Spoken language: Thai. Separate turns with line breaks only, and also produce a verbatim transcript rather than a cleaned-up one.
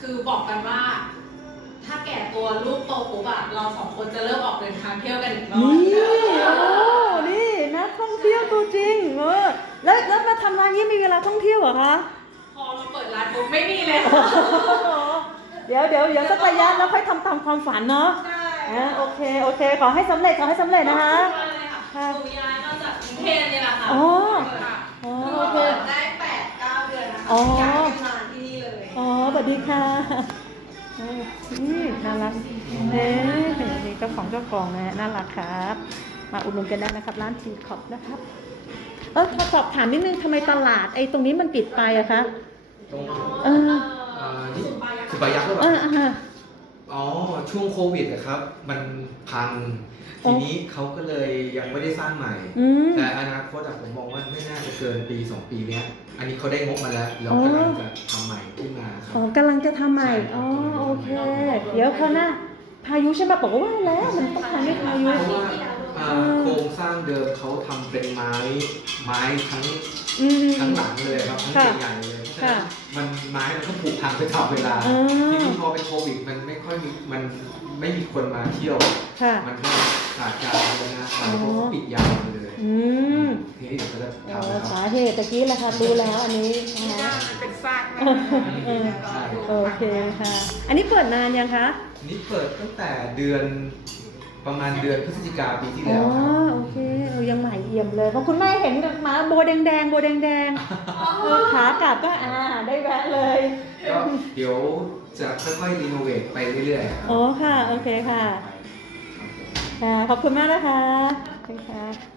คือบอกกันว่า ถ้าแก่ตัวลูกโตปุ๊บอะเราสองคนจะเริ่มออกเดินทางเที่ยวกันอีกรอบ
นี่โอ้นี่นักท่องเที่ยวตัวจริงเออแล้วแล้วมาทำร้านนี้มีเวลาท่องเที่ยวเหรอคะ
พอมาเปิดร้านปุ๊บไม่มีเลย
เดี๋ยวเดี๋ยวเดี๋ยวสักระยะแล้วค่อยทำตามความฝันเนาะ
ใช่
อ่าโอเคโอเคขอให้สำเร็จขอให้สำเร็จนะคะ
ค่ะหนูย้ายมาจากกรุงเทพนี่แหละค่ะ
อ๋อ
ค่ะ
อ๋อ
คือ
โอเค
เปิดได้แปดเก้าเดือนนะคะ
อ๋อ
ย้ายมาที่นี่เลย
อ๋อสวัสดีค่ะเออนี่น่ารักเอ๊ะนี่เจ้าของเจ้าของนะน่ารักครับ มาอุดหนุนกันได้นะครับ ร้านทีคอปนะครับ เออขอสอบถามนิดนึงทำไมตลาดไอ้ตรงนี้มันปิดไปอะคะ
ตรง
เออ
เอ่อนี่คือปลายักษ์หรือเป
เอ
ล่า
ออ่า
อ๋อ ช่วงโควิดนะครับ มันพัง ทีนี้เขาก็เลยยังไม่ได้สร้างใหม่
อืม
แต่อนาคตอะผมมองว่าไม่น่าจะเกินปีสองปีเนี้ย อันนี้เขาได้งบมาแล้วแล้ว
อ๋อ
กำลังจะทำใหม่ขึ้นมาครั
อ๋
บ
อกำลังจะทำใหม่
ใช่ครับ
อ๋อโอเค เดี๋ยวเขาวหน้าพายุใช่ไหมบอกว่าแล้วมันต้องทำให้พายุ
เพราะว่าอ่า
เออ
โครงสร้างเดิมเขาทำเป็นไม้ไม้ทั้ง
อืม
ทั้งหลังเลยครับทั้ง
ค่ะ
ใหญ่ๆเลยเพราะฉะ
ค่ะ
นั้นมันไม้มันก็ผุพังไปตลอดเวลา
อ๋อ
ทีนี้พอเป็นโควิดมันไม่ค่อยมีมันไม่มีคนมาเที่ยว
ค่ะ
มันก็ขาดการบูรณะไปเพราะเขาปิดยาวเลย
อืม
ทีนี้เดี๋ยวก็จะ
อ๋อ
ทำแล้ว
สาเหตุตะกี้แหละค่ะรู้แล้วอันนี้
ที่หน้ามันเป็นซากมาก
เออโอเคค่ะ อันนี้เปิดนานยังคะ
นี่เปิดตั้งแต่เดือนประมาณเดือนพฤศจิกาปีที่
อ๋
แล้ว
อ
ครับ
โอเคเออยังใหม่เอี่ยมเลยเพราะคุณแม่เห็นกับหมาโบแดงๆโบแดงๆเออขากลับก็อ่าได้แวะเลย
ก็เดี๋ยวจะค่อยๆรีโนเวทไปเรื่อยๆครับ
อ๋อค่ะ โอเคค่ะ
ครับผม
ค่ะ ขอบคุณมากนะคะขอบคุณค่ะ